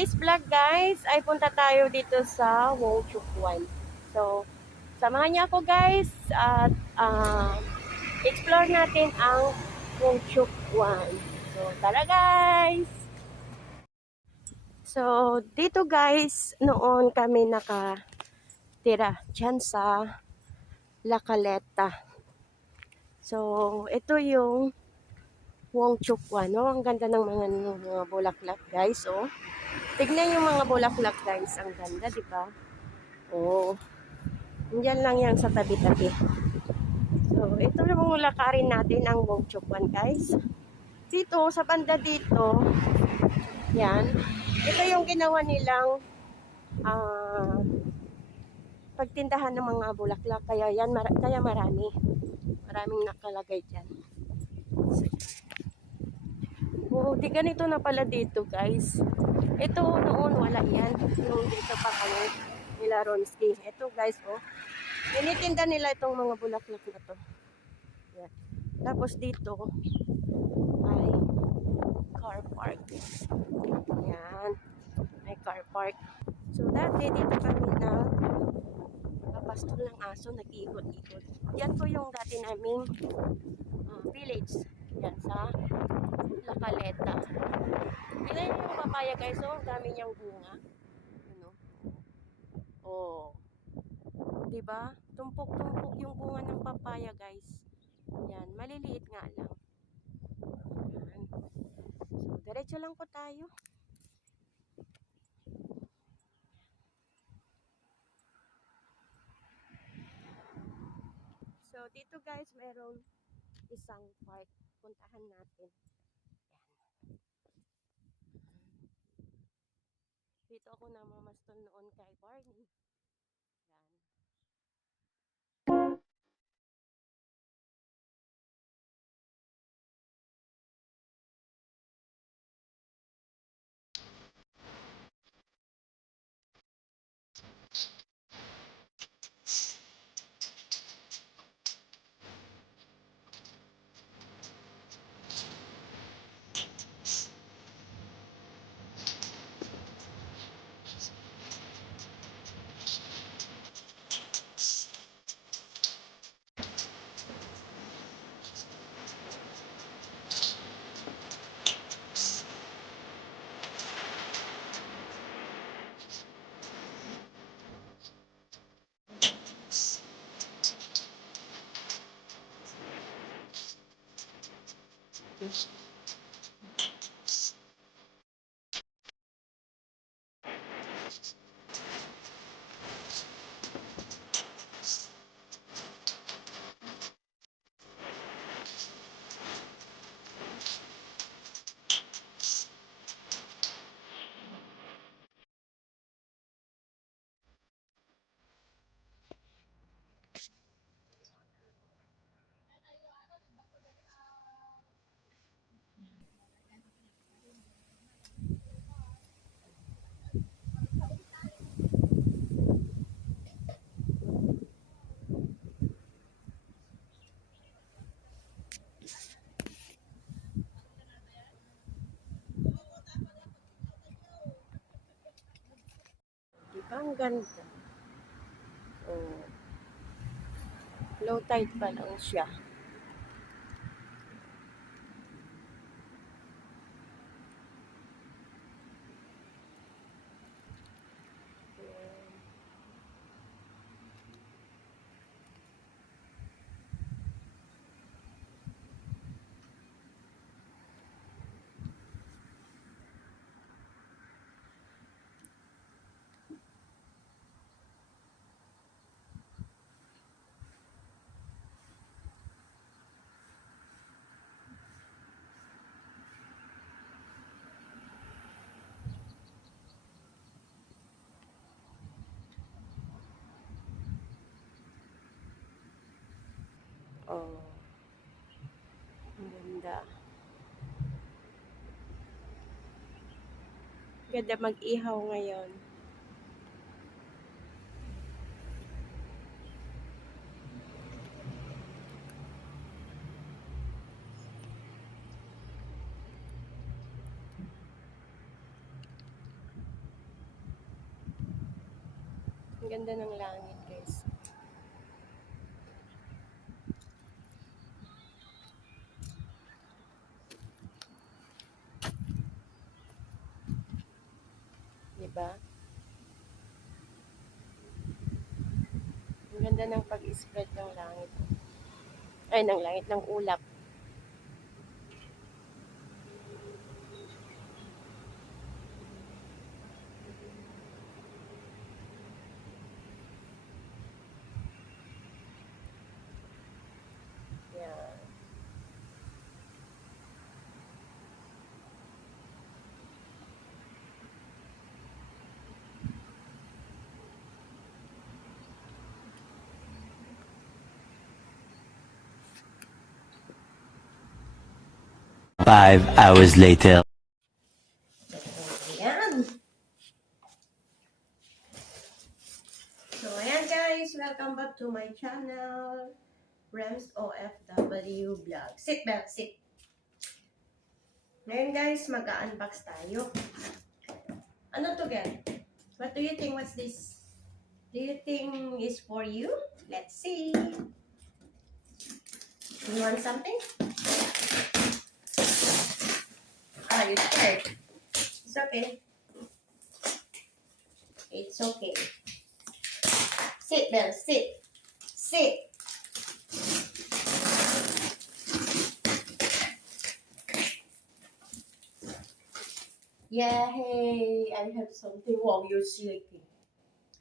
today's vlog guys ay punta tayo dito sa Wongchukwan. So, samahan niyo ako guys at explore natin ang Wongchukwan. So, tara guys! So, dito guys, noon kami nakatira dyan sa La Caleta. So, ito yung Wongchukwan. No? Ang ganda ng mga bulaklak guys. Oh. Tignan yung mga bulaklak guys. Ang ganda, di ba? Oh. Diyan lang yan sa tabi-tabi. So, ito lang yung lakarin natin ang Wongchukwan guys. Dito, sa banda dito, yan. Ito yung ginawa nilang pagtindahan ng mga bulaklak. Kaya yan, kaya marami. Maraming nakalagay dyan. So, di ganito na pala dito guys. Ito noon wala yan. Yung dito pa kami nila Ronski. Ito guys, oh. Initinda nila itong mga bulaklak na to. Yan. Tapos dito ay car park. Yan. May car park. So dati dito kami na papastol ng aso, nag-iikot-ikot. Yan po yung dati naming village. Yan sa La Caleta. Tingnan niyo yung papaya guys, oh, ang dami niyang bunga. Ano? Oh. 'Di ba? Tumpok-tumpok yung bunga ng papaya guys. Yan, maliliit nga lang. Yan. So, diretso lang po tayo. So, dito guys, mayroong isang park. Puntahan natin. Dito ako namamastol noon kay Barney. Yan. Diba ang ganda? Oh. Low tide pa lang siya. Oh. Ang ganda. Ganda mag-ihaw ngayon. Ganda ng langit, guys. Diba? Ang ganda ng pag-spread ng langit. Ay, ng langit, ng ulap. Yan. Five hours later. Ayan. So, ayan guys. Welcome back to my channel. Rems OFW Vlog. Sit back, sit. Ngayon guys, mag-unbox tayo. Ano to, girl? What do you think? What's this? Do you think is for you? Let's see. You want something? Are you scared? It's okay. It's okay. Sit, Belle. Sit. Sit. Yeah, hey, I have something. Wow, you're shaking.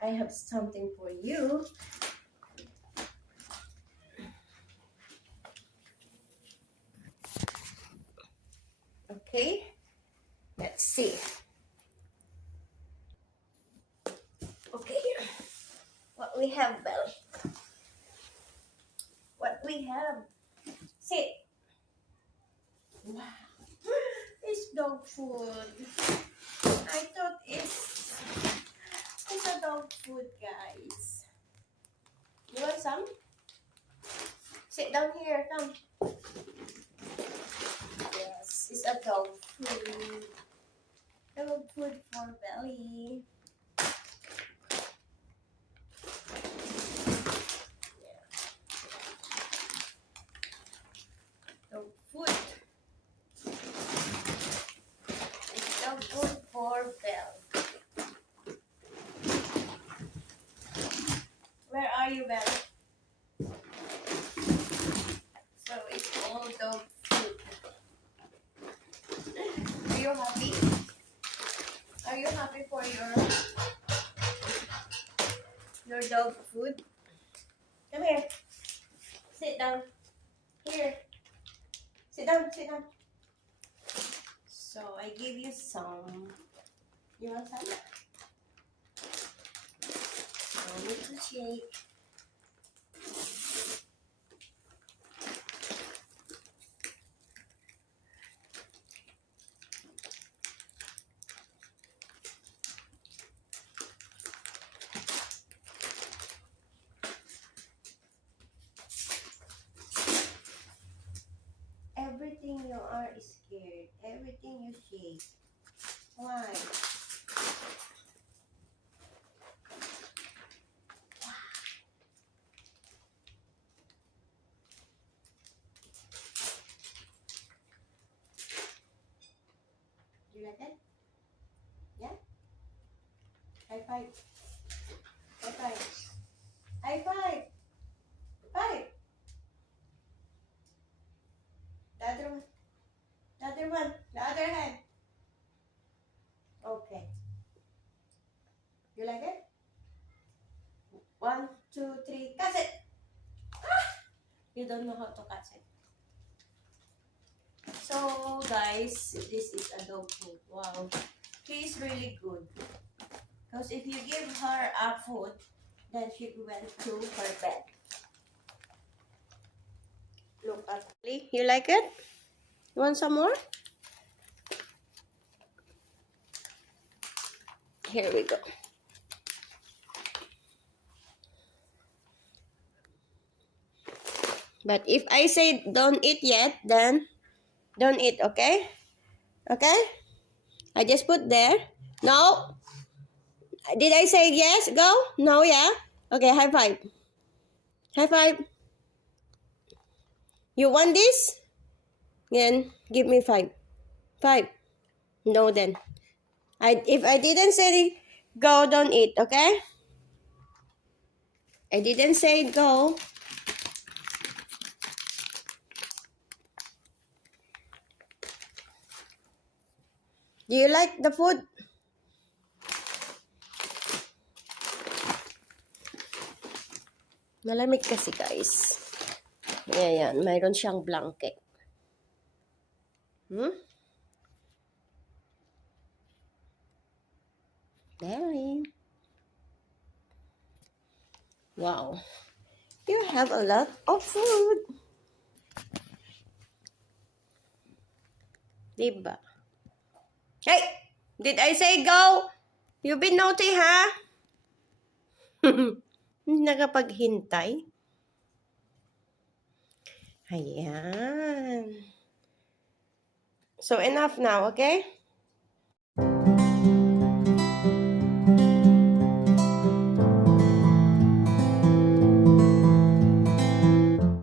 I have something for you. Okay, let's see. Okay, what we have, Belle? What we have? Sit. Wow, it's dog food. I thought it's a dog food, guys. You want some? Sit down here, come. Yes, it's a dog food. Dog food for Belly. Yeah. Dog food. It's dog food for Belle. Where are you, Belle? So it's all dog food. Are you happy? Are you happy for your dog food? Come here. Sit down. Here. Sit down, sit down. So I give you some. You want some? No need to shake. Everything you are scared. Everything you shake. Why? Do you like it? Yeah? High five. High five. High five. Five. The other one. The other one. The other hand. Okay. You like it? 1, 2, 3. Catch it. Ah! You don't know how to catch it. So guys, this is a dog food. Wow. She is really good. Because if you give her a food, then she went to her bed. Look at me. You like it? You want some more? Here we go. But if I say don't eat yet, then don't eat, okay? Okay? I just put there. No. Did I say yes? Go? No, yeah? Okay, high five. High five. You want this? Then give me 5. 5. No then. If I didn't say go, don't eat, okay? I didn't say go. Do you like the food? Malamig kasi guys. Ayan, mayroon siyang blanket. Very. Wow. You have a lot of food. Diba? Hey! Did I say go? You been naughty, ha? Hindi nakapaghintay. Ayan. So, enough now, okay?